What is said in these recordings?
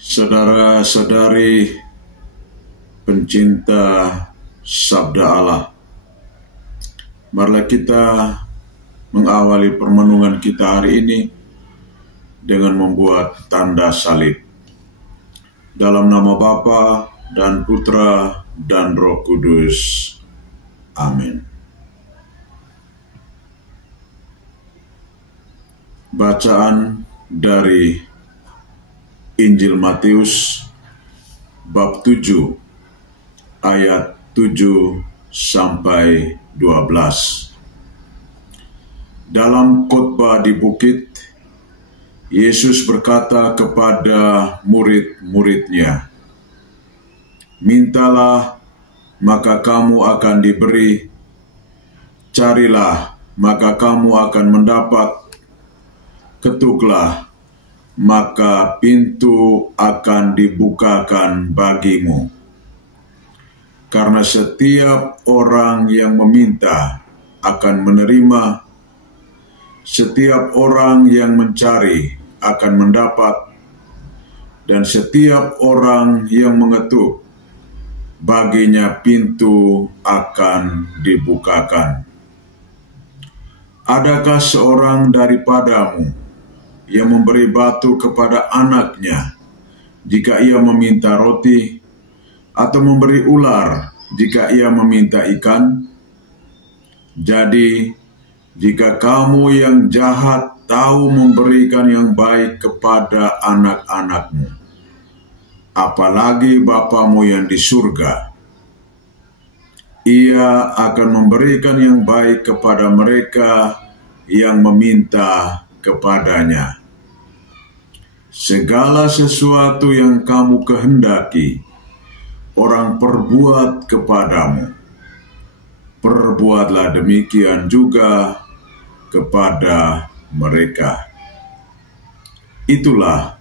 Saudara-saudari pencinta Sabda Allah, marilah kita mengawali permenungan kita hari ini dengan membuat tanda salib. Dalam nama Bapa dan Putra dan Roh Kudus. Amin. Bacaan dari Injil Matius bab 7 ayat 7 sampai 12. Dalam khotbah di bukit, Yesus berkata kepada murid-muridnya, "Mintalah, maka kamu akan diberi, carilah, maka kamu akan mendapat, ketuklah, maka pintu akan dibukakan bagimu. Karena setiap orang yang meminta akan menerima, setiap orang yang mencari akan mendapat, dan setiap orang yang mengetuk, baginya pintu akan dibukakan. Adakah seorang daripadamu yang memberi batu kepada anaknya jika ia meminta roti, atau memberi ular jika ia meminta ikan? Jadi, jika kamu yang jahat tahu memberikan yang baik kepada anak-anakmu, apalagi Bapamu yang di surga, Ia akan memberikan yang baik kepada mereka yang meminta kepadanya. Segala sesuatu yang kamu kehendaki orang perbuat kepadamu, perbuatlah demikian juga kepada mereka." Itulah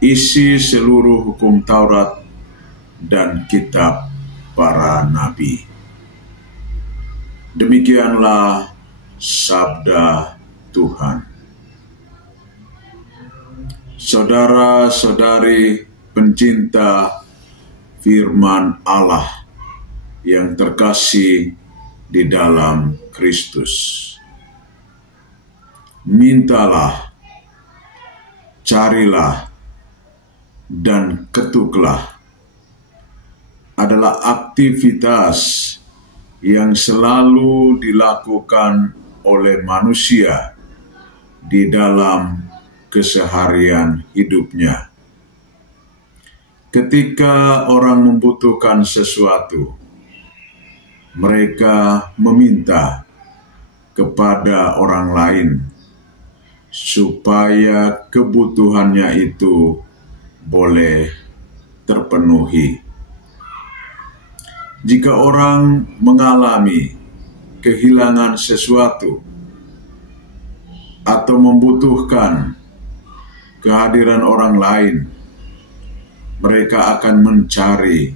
isi seluruh hukum Taurat dan kitab para nabi. Demikianlah sabda Tuhan. Saudara-saudari pencinta firman Allah yang terkasih di dalam Kristus, mintalah, carilah, dan ketuklah adalah aktivitas yang selalu dilakukan oleh manusia di dalam keseharian hidupnya. Ketika orang membutuhkan sesuatu, mereka meminta kepada orang lain supaya kebutuhannya itu boleh terpenuhi. Jika orang mengalami kehilangan sesuatu atau membutuhkan kehadiran orang lain, mereka akan mencari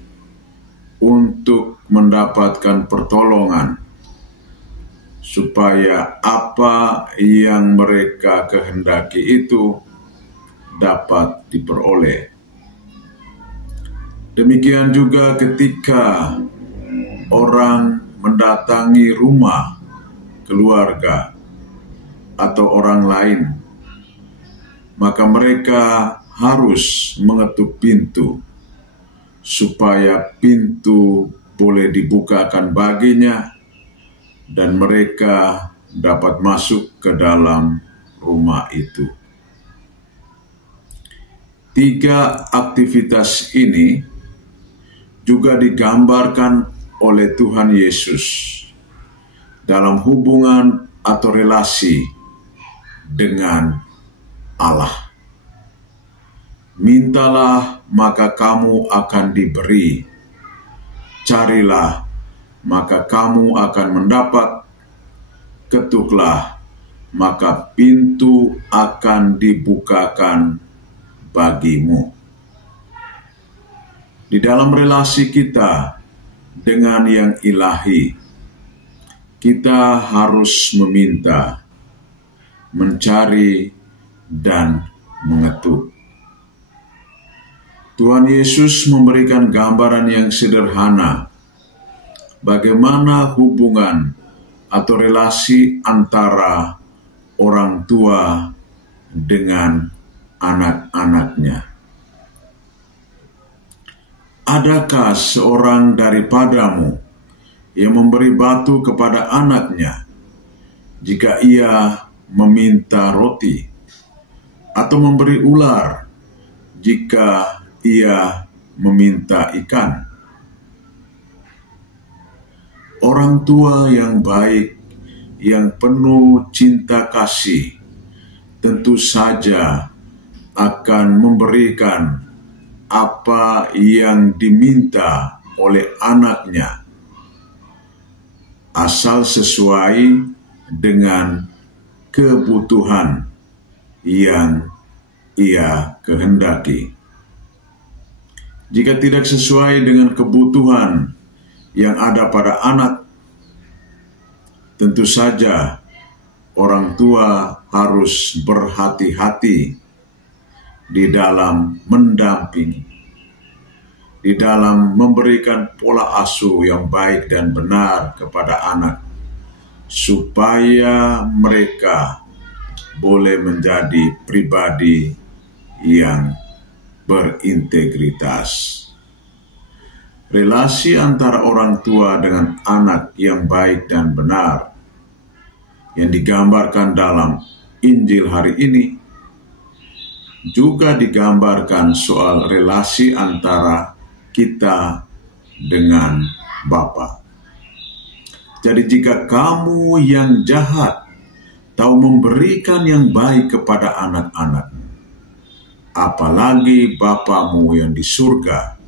untuk mendapatkan pertolongan supaya apa yang mereka kehendaki itu dapat diperoleh. Demikian juga ketika orang mendatangi rumah keluarga atau orang lain, maka mereka harus mengetuk pintu supaya pintu boleh dibukakan baginya dan mereka dapat masuk ke dalam rumah itu. 3 aktivitas ini juga digambarkan oleh Tuhan Yesus dalam hubungan atau relasi dengan Allah. Mintalah, maka kamu akan diberi. Carilah, maka kamu akan mendapat. Ketuklah, maka pintu akan dibukakan bagimu. Di dalam relasi kita dengan yang ilahi, kita harus meminta, mencari, dan mengetuk. Tuhan Yesus memberikan gambaran yang sederhana bagaimana hubungan atau relasi antara orang tua dengan anak-anaknya. Adakah seorang daripadamu yang memberi batu kepada anaknya jika ia meminta roti, atau memberi ular jika ia meminta ikan? Orang tua yang baik, yang penuh cinta kasih, tentu saja akan memberikan apa yang diminta oleh anaknya, asal sesuai dengan kebutuhan yang ia kehendaki. Jika tidak sesuai dengan kebutuhan yang ada pada anak, tentu saja orang tua harus berhati-hati di dalam mendampingi, di dalam memberikan pola asuh yang baik dan benar kepada anak, supaya mereka boleh menjadi pribadi yang berintegritas. Relasi antara orang tua dengan anak yang baik dan benar yang digambarkan dalam Injil hari ini juga digambarkan soal relasi antara kita dengan Bapa. Jadi jika kamu yang jahat tahu memberikan yang baik kepada anak-anakmu, apalagi Bapamu yang di surga,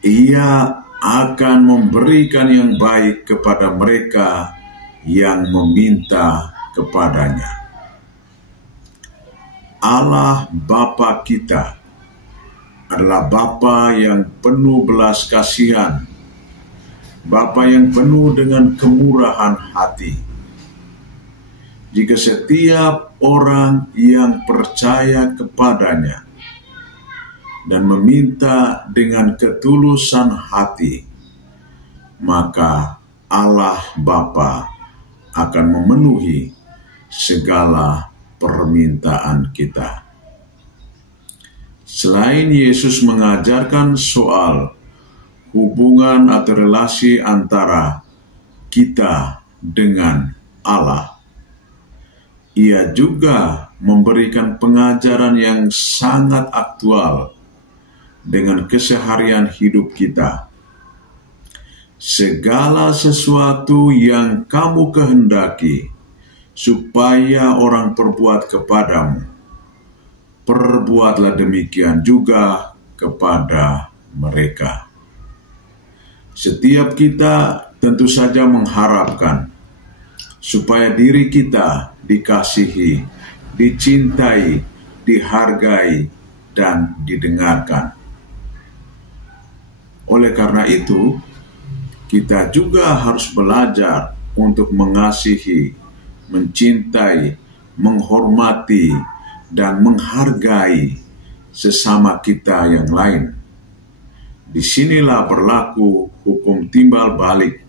Ia akan memberikan yang baik kepada mereka yang meminta kepadanya. Allah Bapa kita adalah Bapa yang penuh belas kasihan, Bapa yang penuh dengan kemurahan hati. Jika setiap orang yang percaya kepadanya dan meminta dengan ketulusan hati, maka Allah Bapa akan memenuhi segala permintaan kita. Selain Yesus mengajarkan soal hubungan atau relasi antara kita dengan Allah, Ia juga memberikan pengajaran yang sangat aktual dengan keseharian hidup kita. Segala sesuatu yang kamu kehendaki supaya orang perbuat kepadamu, perbuatlah demikian juga kepada mereka. Setiap kita tentu saja mengharapkan supaya diri kita dikasihi, dicintai, dihargai, dan didengarkan. Oleh karena itu, kita juga harus belajar untuk mengasihi, mencintai, menghormati, dan menghargai sesama kita yang lain. Disinilah berlaku hukum timbal balik,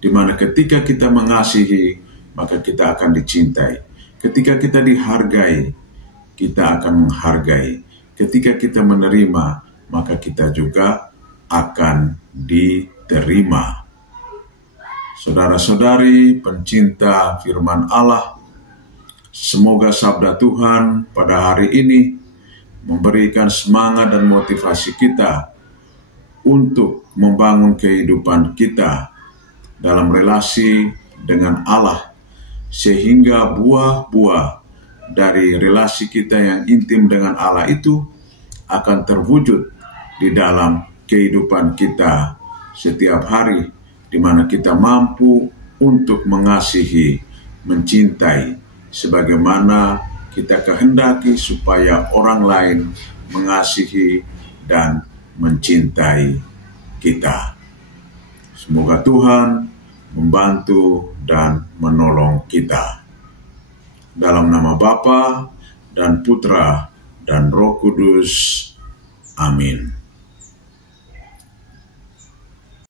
di mana ketika kita mengasihi, maka kita akan dicintai. Ketika kita dihargai, kita akan menghargai. Ketika kita menerima, maka kita juga akan diterima. Saudara-saudari pencinta firman Allah, semoga sabda Tuhan pada hari ini memberikan semangat dan motivasi kita untuk membangun kehidupan kita dalam relasi dengan Allah, sehingga buah-buah dari relasi kita yang intim dengan Allah itu akan terwujud di dalam kehidupan kita setiap hari, di mana kita mampu untuk mengasihi, mencintai, sebagaimana kita kehendaki supaya orang lain mengasihi dan mencintai kita. Semoga Tuhan membantu dan menolong kita. Dalam nama Bapa dan Putra dan Roh Kudus. Amin.